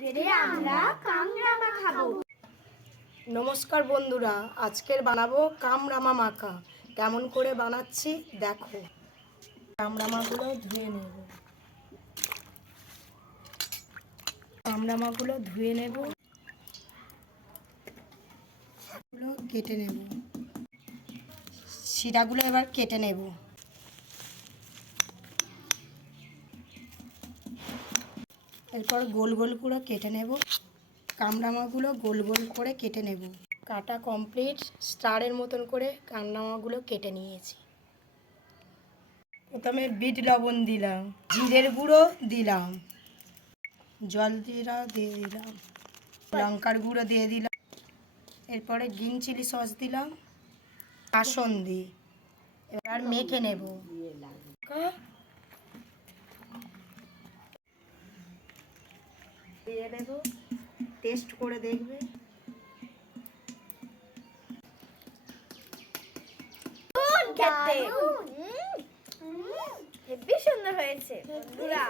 আজকে আমরা কামরামা খাবো। নমস্কার বন্ধুরা, আজকের বানাবো কামরামা মাখা। কেমন করে বানাচ্ছি দেখো। কামরামাগুলো ধুয়ে নেব। কামরামাগুলো ধুয়ে নেব, কেটে নেব। শিরাগুলো এবার কেটে নেব। এরপর গোল গোল করে কেটে নেব। কামরামাগুলো গোল গোল করে কেটে নেব। কাটা কমপ্লিট। স্টারের মতন করে কামরামাগুলো কেটে নিয়েছি। প্রথমে বিট লবণ দিলাম, জিরের গুঁড়ো দিলাম, জলজিরা দিয়ে দিলাম, লঙ্কার গুঁড়ো দিয়ে দিলাম, এরপরে গ্রিন চিলি সস দিলাম, কাসন্দি। এবার মেখে নেব। দিয়ে দেব, টেস্ট করে দেখবে। হেব্বি সুন্দর হয়েছে বন্ধুরা।